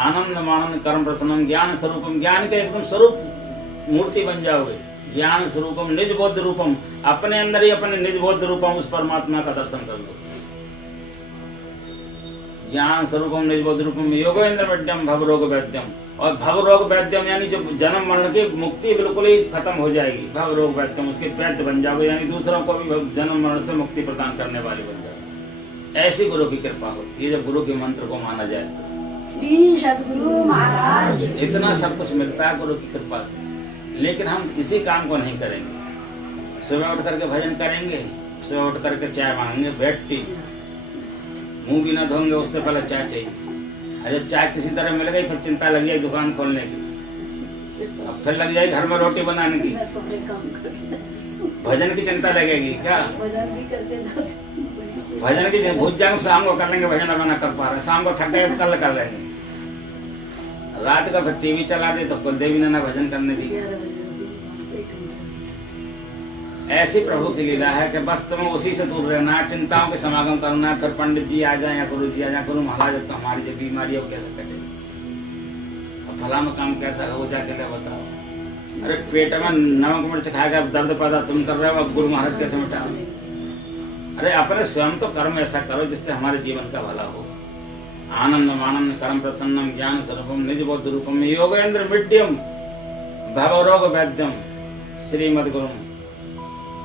आनंद आनंद कर्म प्रसन्नम ज्ञान स्वरूपम, ज्ञान के एकदम स्वरूप मूर्ति बन जाओगे। ज्ञान स्वरूपम निज बोध रूपम, अपने अंदर ही अपने निज बोध रूपम उस परमात्मा का दर्शन कर लो। ज्ञान स्वरूपम निज बोध रूपम योगेंद्र वैद्यम भव रोग वैद्यम, और भव रोग वैद्यम यानी जो जन्म मरण की मुक्ति बिल्कुल ही खत्म हो जाएगी। भव रोग वैद्यम, उसके वैद्य बन जाओगे, यानी दूसरों को भी जन्म मरण से मुक्ति प्रदान करने वाले बन जाओगे। ऐसी गुरु की कृपा होती है जब गुरु के मंत्र को माना जाए तो। श्री सद्गुरु महाराज इतना सब कुछ मिलता है गुरु की कृपा से, लेकिन हम इसी काम को नहीं करेंगे। सुबह उठ करके भजन करेंगे, सुबह उठ करके चाय मांगेंगे, बैठ टी, मुंह भी ना धोंगे, उससे पहले चाय चाहिए। अरे चाय किसी तरह मिल गई, फिर चिंता लग जाए दुकान खोलने की, अब फिर लग जाए घर में रोटी बनाने की, भजन की चिंता लगेगी क्या? भजन की भूल जाएंगे, शाम को कर लेंगे भजन, अब ना कर पा रहे, शाम को थक गए कल कर लेंगे, रात का फिर टीवी चला दे तो कुलदेवी ने ना भजन करने दी। ऐसी प्रभु की लीला है कि बस तुम्हें उसी से दूर रहना, चिंताओं के समागम करना, फिर पंडित जी आ जाए या गुरु जी आ जाए, गुरु महाराज तो हमारी जो बीमारी है वो कैसे कटेगी, अब भला में काम कैसा हो जाके बताओ। अरे पेट में नमक मिर्च खाएगा दर्द पैदा तुम कर रहे हो, अब गुरु महाराज कैसे मिटाओ? अरे अपने स्वयं तो कर्म ऐसा करो जिससे हमारे जीवन का भला हो। आनंद आनंद कर्म प्रसन्नम ज्ञान स्वरूपम निज बोध रूपम योगेंद्र विद्यम भव रोग वैद्यम श्रीमद गुरु।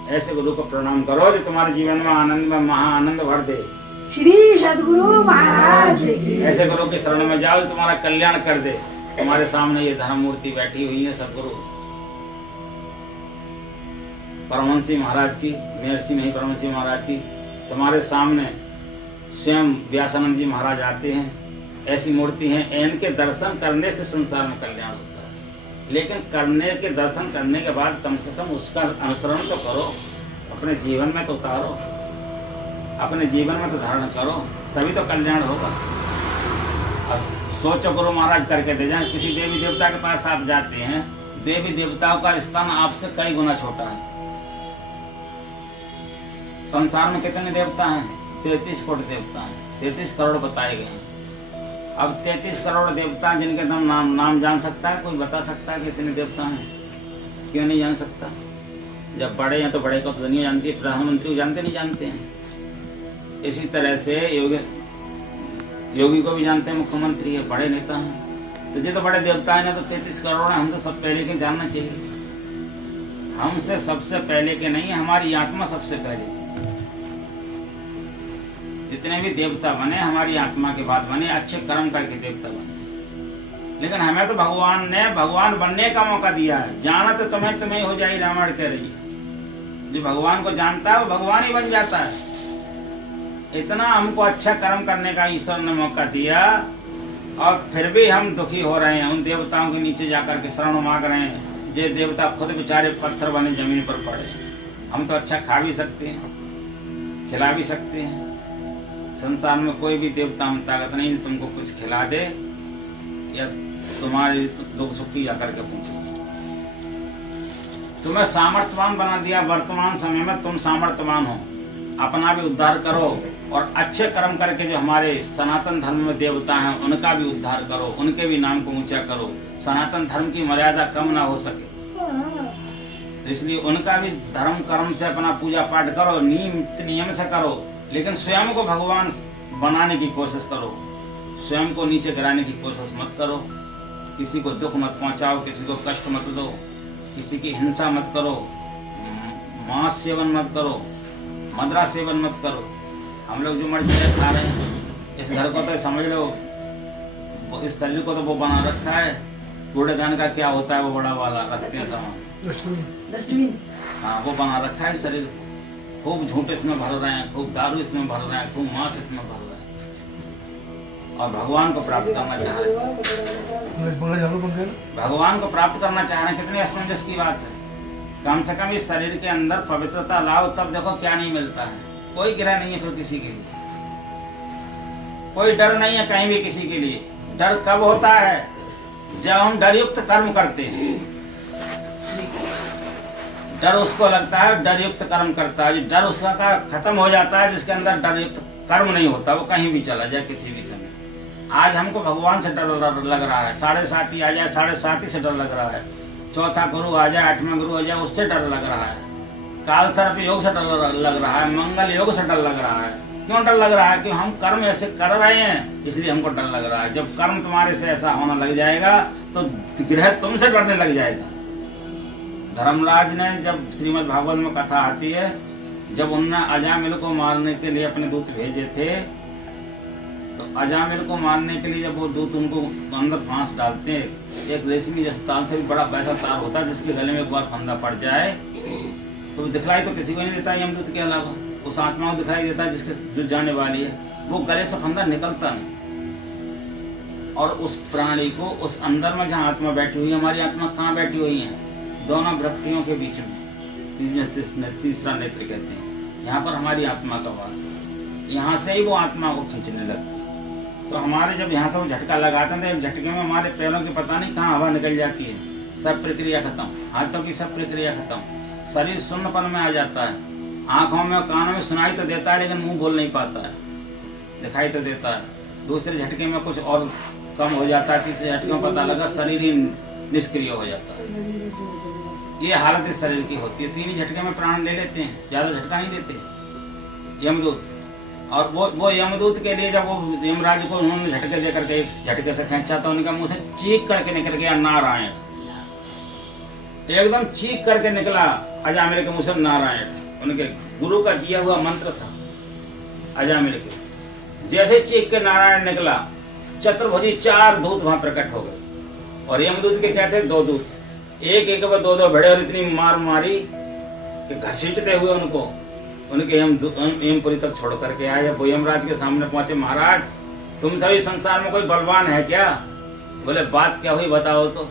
ऐसे गुरु को प्रणाम करो जो तुम्हारे जीवन में आनंद में महाआनंद भर दे। श्री सद्गुरु महाराज ऐसे गुरु के शरण में जाओ, तुम्हारा कल्याण कर दे। तुम्हारे सामने ये धर्म मूर्ति बैठी हुई है सदगुरु परमहंसी महाराज की, महर्षि नहीं परमहंसी महाराज की। तुम्हारे सामने स्वयं व्यासानंद जी महाराज आते हैं, ऐसी मूर्ति है। इनके दर्शन करने से संसार में कल्याण होता है, लेकिन करने के दर्शन करने के बाद कम से कम उसका अनुसरण तो करो, अपने जीवन में तो उतारो, अपने जीवन में तो धारण करो, तभी तो कल्याण होगा। अब सोचो गुरु महाराज करके दे जाए। किसी देवी देवता के पास आप जाते हैं, देवी देवताओं का स्थान आपसे कई गुना छोटा है। संसार में कितने देवता हैं? 33 कोटि देवता हैं, 33 करोड़ बताए गए हैं। अब 33 करोड़ देवता जिनके तुम नाम जान सकता है? कोई बता सकता है कि इतने देवता हैं? क्यों नहीं जान सकता? जब बड़े हैं तो बड़े को दुनिया जानती है, प्रधानमंत्री को जानते नहीं जानते हैं। इसी तरह से योगी को भी जानते हैं, मुख्यमंत्री है, बड़े नेता हैं। तो ये तो बड़े देवता है ना, तो 33 करोड़ है, हमसे सब पहले के जानना चाहिए। हमसे सबसे पहले के नहीं, हमारी आत्मा सबसे पहले। जितने भी देवता बने हमारी आत्मा के बाद बने, अच्छे कर्म करके देवता बने। लेकिन हमें तो भगवान ने भगवान बनने का मौका दिया है। जाना तो तुम्हें हो जाए, रामायण कह रही है। जो भगवान को जानता है वो भगवान ही बन जाता है। इतना हमको अच्छा कर्म करने का ईश्वर ने मौका दिया, और फिर भी हम दुखी हो रहे हैं। उन देवताओं के नीचे जाकर के शरण मांग रहे हैं। ये देवता खुद बेचारे पत्थर बने जमीन पर पड़े। हम तो अच्छा खा भी सकते हैं, खिला भी सकते हैं। संसार में कोई भी देवता में ताकत नहीं तुमको कुछ खिला दे या तुम्हारी दुख सुख की आकर के पूछे। तुम्हें सामर्थ्यवान बना दिया। वर्तमान समय में तुम सामर्थ्यवान हो, अपना भी उद्धार करो, और अच्छे कर्म करके जो हमारे सनातन धर्म में देवता हैं उनका भी उद्धार करो, उनके भी नाम को ऊंचा करो। सनातन धर्म की मर्यादा कम ना हो सके, तो इसलिए उनका भी धर्म कर्म से अपना पूजा पाठ करो, नियम से करो। लेकिन स्वयं को भगवान बनाने की कोशिश करो, स्वयं को नीचे गिराने की कोशिश मत करो। किसी को दुख मत पहुंचाओ, किसी को कष्ट मत दो, किसी की हिंसा मत करो, मांस सेवन मत करो, मदिरा सेवन मत करो। हम लोग जो मर्जी खा रहे हैं, इस घर को तो समझ लो, इस शरीर को तो वो बना रखा है। कूड़ेदान का क्या होता है, वो बड़ा वाला रखते हैं सामान, डस्टबिन। हाँ, वो बना रखा है शरीर। खूब झूठ इसमें भर रहे हैं, खूब दारू इसमें भर रहे हैं, खूब मांस इसमें भर रहे हैं, और भगवान को प्राप्त करना चाह रहे हैं। भगवान को प्राप्त करना चाह रहे हैं, कितनी असमंजस की बात है। कम से कम इस शरीर के अंदर पवित्रता लाओ, तब देखो क्या नहीं मिलता है। कोई गिरह नहीं है फिर किसी के लिए, कोई डर नहीं है कहीं भी किसी के लिए। डर कब होता है, जब हम डरयुक्त कर्म करते हैं। डर उसको लगता है डरयुक्त कर्म करता है। डर उसका खत्म हो जाता है जिसके अंदर डरयुक्त कर्म नहीं होता, वो कहीं भी चला जाए किसी भी समय। आज हमको भगवान से डर लग रहा है, 7.5 आ जाए 7.5 से डर लग रहा है, चौथा गुरु आ जाए, 8वां गुरु आ जाए, उससे डर लग रहा है, काल सर्प योग से डर लग रहा है, मंगल योग से डर लग रहा है। क्यों डर लग रहा है? कि हम कर्म ऐसे कर रहे हैं, इसलिए हमको डर लग रहा है। जब कर्म तुम्हारे से ऐसा होने लग जाएगा तो ग्रह तुमसे डरने लग जाएगा। धर्मराज ने, जब श्रीमद् भागवत में कथा आती है, जब उन्होंने अजामिल को मारने के लिए अपने दूत भेजे थे, तो अजामिल को मारने के लिए जब वो दूत उनको अंदर फांस डालते हैं, एक रेशमी जैसे तार से भी बड़ा वैसा तार होता है जिसके गले में एक बार फंदा पड़ जाए तो दिखलाई तो किसी को नहीं देता यमदूत के अलावा, उस आत्मा को दिखाई देता है जिसके जो जाने वाली है। वो गले से फंदा निकलता नहीं, और उस प्राणी को उस अंदर में जहाँ आत्मा बैठी हुई है, हमारी आत्मा कहाँ बैठी हुई है? दोनों वृत्तियों के बीच में, तीसरा नेत्र कहते हैं। यहाँ पर हमारी आत्मा का वास है, यहाँ से ही वो आत्मा को खींचने लगती। तो हमारे जब यहाँ से वो झटका लगाते हैं तो एक झटके में हमारे पैरों की पता नहीं कहाँ हवा निकल जाती है, सब प्रक्रिया खत्म, हाथों की सब प्रक्रिया खत्म, शरीर शून्यपन में आ जाता है। आंखों में कानों में सुनाई तो देता है लेकिन मुंह बोल नहीं पाता है, दिखाई तो देता है। दूसरे झटके में कुछ और कम हो जाता है, तीसरे झटके में पता लगा शरीर ही निष्क्रिय हो जाता है। ये हालत इस शरीर की होती है। 3 ही झटके में प्राण ले लेते हैं, ज्यादा झटका नहीं देते यमदूत। और वो यमदूत के लिए जब वो यमराज को उन्होंने झटके दे करके एक झटके से खींचा तो उनका मुंह से चीख करके निकल गया नारायण, एकदम चीख करके निकला अजामिल के मुंह से नारायण। उनके गुरु का दिया हुआ मंत्र था अजामिल के। जैसे चीख के नारायण निकला, चतुर्भुजी 4 दूत वहां प्रकट हो गए, और यमदूत के कहते 2 दूत, एक पर 2 भिड़े, और इतनी मार मारी कि घसीटते हुए उनको उनके यमपुरी तक छोड़ करके आए। वो यमराज के सामने पहुंचे, महाराज तुम सभी संसार में कोई बलवान है क्या? बोले बात क्या हुई बताओ तो।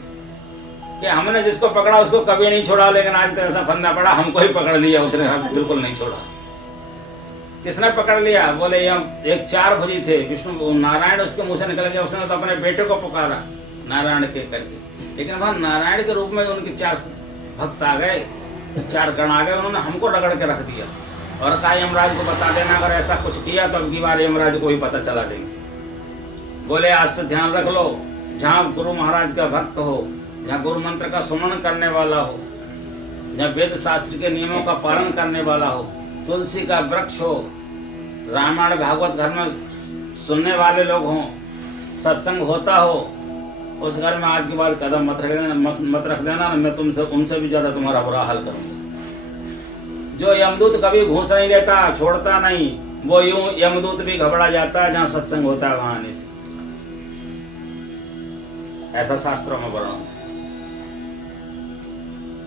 कि हमने जिसको पकड़ा उसको कभी नहीं छोड़ा, लेकिन आज तक ऐसा फंदा पड़ा हमको ही पकड़ लिया, उसने बिल्कुल नहीं छोड़ा। किसने पकड़ लिया? बोले एक 4 भुजी थे विष्णु नारायण, उसके मुंह से निकल गया, उसने तो अपने बेटे को पुकारा नारायण के करके, लेकिन वहां नारायण के रूप में उनके 4 भक्त आ गए, 4 गण आ गए, उन्होंने हमको रगड़ के रख दिया और कहा यमराज को बता देना अगर ऐसा कुछ किया तो अब की बार यमराज को ही पता चला देंगे। बोले आज से ध्यान रख लो, जहाँ गुरु महाराज का भक्त हो, जहाँ गुरु मंत्र का सुमरण करने वाला हो, जहाँ वेद शास्त्र के नियमों का पालन करने वाला हो, तुलसी का वृक्ष हो, रामायण भागवत घर में सुनने वाले लोग हों, सत्संग होता हो, उस घर में आज के बाद कदम मत रख देना, मैं तुमसे उनसे भी ज्यादा तुम्हारा बुरा हाल करूंगा। जो यमदूत कभी घूस नहीं लेता, छोड़ता नहीं, वो यूं यमदूत भी घबरा जाता है जहां सत्संग होता है वहां आने से। ऐसा शास्त्रों में वर्णन।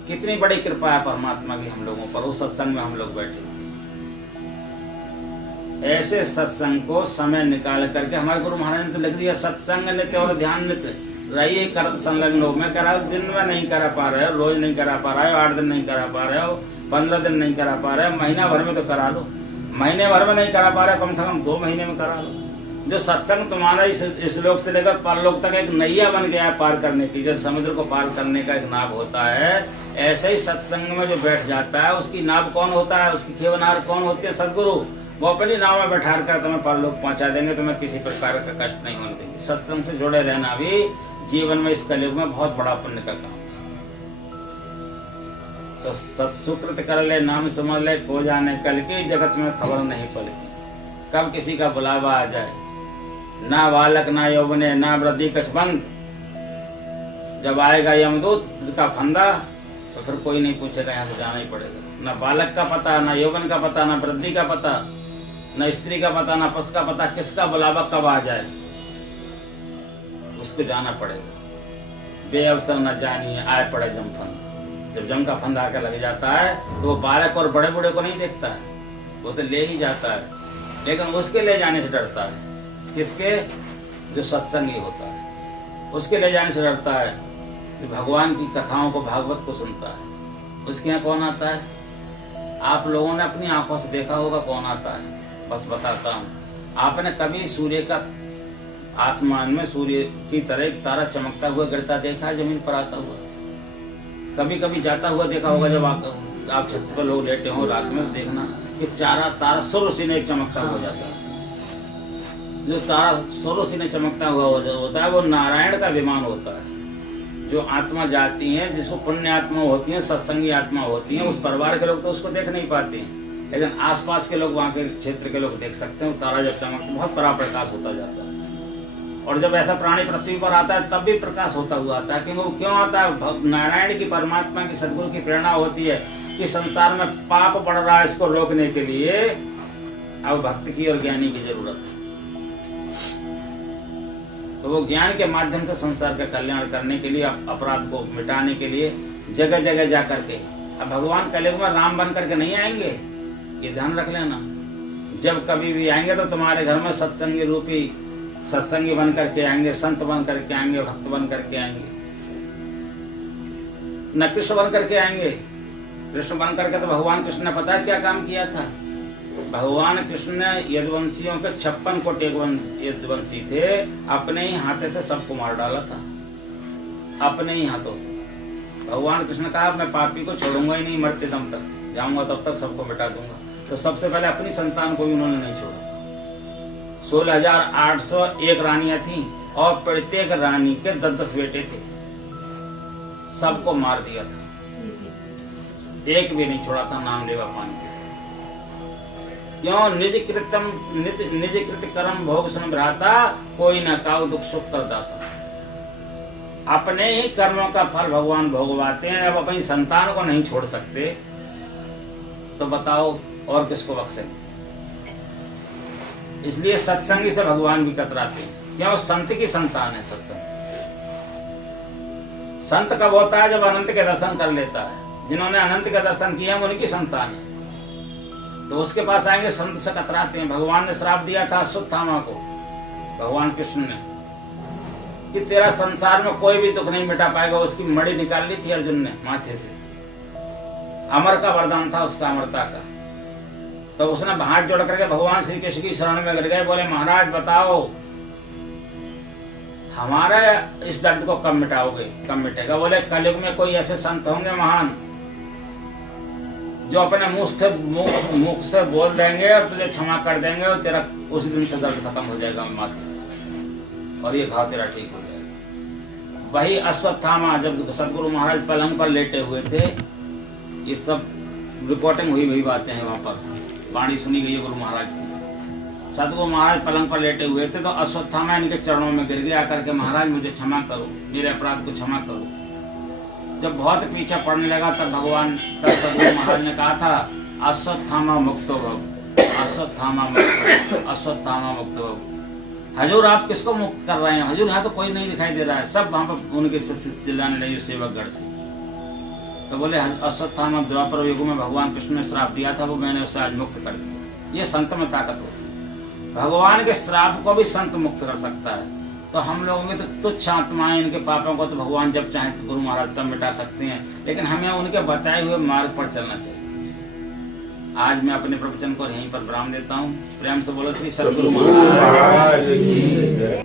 कितनी बड़ी कृपा है परमात्मा की हम लोगों पर, उस सत्संग में हम लोग बैठे। ऐसे सत्संग को समय निकाल करके हमारे गुरु महाराज ने तो लिख दिया, सत्संग नित्य और ध्यान नित्य रहिए कर संलग्न हो। मैं कह रहा हूँ दिन में नहीं करा पा रहे हो, रोज नहीं करा पा रहे हो, 8 दिन नहीं करा पा रहे हो, 15 दिन नहीं करा पा रहे हो, महीना भर में तो करा लो। महीने भर में नहीं करा पा रहे, कम से कम 2 महीने में करा लो। जो सत्संग तुम्हारा इस लोक से लेकर परलोक तक एक नैया बन गया है पार करने की, जैसे समुद्र को पार करने का एक नाव होता है, ऐसे ही सत्संग में जो बैठ जाता है उसकी नाव कौन होता है, उसकी खेवनार कौन होती है? सदगुरु। वो अपनी नाव में बैठा कर तुम्हें परलोक पहुंचा देंगे, तुम्हें किसी प्रकार का कष्ट नहीं होने देंगे। सत्संग से जुड़े रहना भी जीवन में इस कलयुग में बहुत बड़ा पुण्य का काम। तो सत्सुकृत कर ले, नाम समझ ले, खो जाने कल की, जगत में खबर नहीं पलती। कब किसी का बुलावा आ जाए, ना बालक ना यौवने ना वृद्धि कछबंद। जब आएगा यमदूत का फंदा तो फिर कोई नहीं पूछेगा, यहाँ से जाना ही पड़ेगा। ना बालक का पता, ना यौवन का पता, ना वृद्धि का पता, न स्त्री का पता, ना पस का पता, किसका बुलावा कब आ जाए, उसको जाना पड़ेगा। बेअवसर न जानिए आए पड़े जम फंद। जब जम का फंद आकर लग जाता है तो वो बालक और बड़े बूढ़े को नहीं देखता है, वो तो ले ही जाता है, लेकिन उसके ले जाने से डरता है। किसके? जो सत्संगी होता है, उसके ले जाने से डरता है। जो भगवान की कथाओं को, भागवत को सुनता है, उसके यहाँ कौन आता है? आप लोगों ने अपनी आंखों से देखा होगा कौन आता है। बस बताता हूँ, आपने कभी सूर्य का आसमान में सूर्य की तरह एक तारा चमकता हुआ गिरता देखा है, जमीन पर आता हुआ? कभी कभी जाता हुआ देखा होगा। जब आप छत पर लोग लेटे हो रात में, देखना कि तारा सूर्य से ने चमकता हुआ जाता है। जो तारा सूर्य से ने चमकता हुआ होता है वो नारायण का विमान होता है। जो आत्मा जाती है, जिसको पुण्य आत्मा होती है, सत्संगी आत्मा होती है, उस परिवार के लोग तो उसको देख नहीं पाते हैं, लेकिन आसपास के लोग, वहाँ के क्षेत्र के लोग देख सकते हैं। वो तारा जब चमकता बहुत बड़ा प्रकाश होता जाता है। और जब ऐसा प्राणी पृथ्वी पर आता है तब भी प्रकाश होता हुआ आता है। क्योंकि वो क्यों आता है? नारायण की, परमात्मा की, सदगुरु की प्रेरणा होती है कि संसार में पाप बढ़ रहा है, इसको रोकने के लिए अब भक्त की और ज्ञानी की जरूरत है। तो वो ज्ञान के माध्यम से संसार का कल्याण करने के लिए, अपराध को मिटाने के लिए जगह जगह जा करके। अब भगवान कलयुग में राम बन करके नहीं आएंगे, ये ध्यान रख लेना। जब कभी भी आएंगे तो तुम्हारे घर में सत्संगी रूपी सत्संगी बन करके आएंगे, संत बन करके आएंगे, भक्त बन करके आएंगे, न कृष्ण बन करके आएंगे। कृष्ण बन करके तो भगवान कृष्ण ने पता क्या काम किया था? भगवान कृष्ण ने यदुवंशियों के 56 कोटि यदुवंशी थे, अपने ही हाथे से सबको मार डाला था, अपने ही हाथों से। भगवान कृष्ण ने कहा मैं पापी को छोड़ूंगा ही नहीं, मरते दम तक जाऊंगा तब तक सबको मिटा दूंगा। तो सबसे पहले अपनी संतान को भी उन्होंने नहीं छोड़ा। 16,801 रानियां थी और प्रत्येक रानी के 10-10 बेटे थे, सबको मार दिया था, एक भी नहीं छोड़ा था नाम लेवा पानी के। क्यों? निज कृत कर्म भोग संभ्राता, कोई न काउ दुख सुख कर दाता। अपने ही कर्मों का फल भगवान भोगवाते हैं। अब अपनी संतान को नहीं छोड़ सकते तो बताओ और किसको बख्शेंगे? इसलिए सत्संगी से भगवान भी कतराते हैं। क्यों? संत की संतान है सत्संग। संत कब होता है? जब अनंत के दर्शन कर लेता है। जिन्होंने अनंत के दर्शन किए हैं उनकी संतान है, तो उसके पास आएंगे, संत से कतराते हैं। भगवान ने श्राप दिया था अश्वत्थामा को, भगवान कृष्ण ने, कि तेरा संसार में कोई भी दुख नहीं मिटा पाएगा। उसकी मणि निकाल ली थी अर्जुन ने माथे से, अमर का वरदान था उसका, अमरता का। तो उसने हाथ जोड़ करके भगवान श्री कृष्ण की शरण में गिर गए, बोले महाराज बताओ हमारा इस दर्द को कब मिटाओगे, कब मिटेगा? बोले कलयुग में कोई ऐसे संत होंगे महान जो अपने मुख से बोल देंगे और तुझे क्षमा कर देंगे और तेरा उस दिन से दर्द खत्म हो जाएगा माथे, और ये घाव तेरा ठीक हो जाएगा। वही अश्वत्थामा जब सदगुरु महाराज पलंग पर लेटे हुए थे, ये सब रिपोर्टिंग हुई बातें हैं, वहां पर वाणी सुनी गई है गुरु महाराज की। सदगुरु महाराज पलंग पर लेटे हुए थे तो अश्वत्थामा इनके चरणों में गिर गया करके, महाराज मुझे क्षमा करो, मेरे अपराध को क्षमा करो। जब बहुत पीछे पड़ने लगा तब सदगुरु महाराज ने कहा था, अश्वत्थामा मुक्तो भव, अश्वत्थामा मुक्त, अश्वत्थामा मुक्त भव। हजूर आप किसको मुक्त कर रहे हैं? हजूर यहाँ तो कोई नहीं दिखाई दे रहा है। सब वहां पर उनके चिल्लाने लगे, सेवक गण थे। तो बोले अश्वत्थामा द्वापर युग में भगवान कृष्ण ने श्राप दिया था, वो मैंने उसे आज मुक्त कर दिया। ये संत में ताकत होती है, भगवान के श्राप को भी संत मुक्त कर सकता है। तो हम लोगों में तो तुच्छ आत्माएं, इनके पापों को तो भगवान जब चाहे तो गुरु महाराज तब मिटा सकते हैं, लेकिन हमें उनके बताए हुए मार्ग पर चलना चाहिए। आज मैं अपने प्रवचन को यहीं पर विराम देता हूँ। प्रेम से बोलो श्री सद्गुरु महाराज।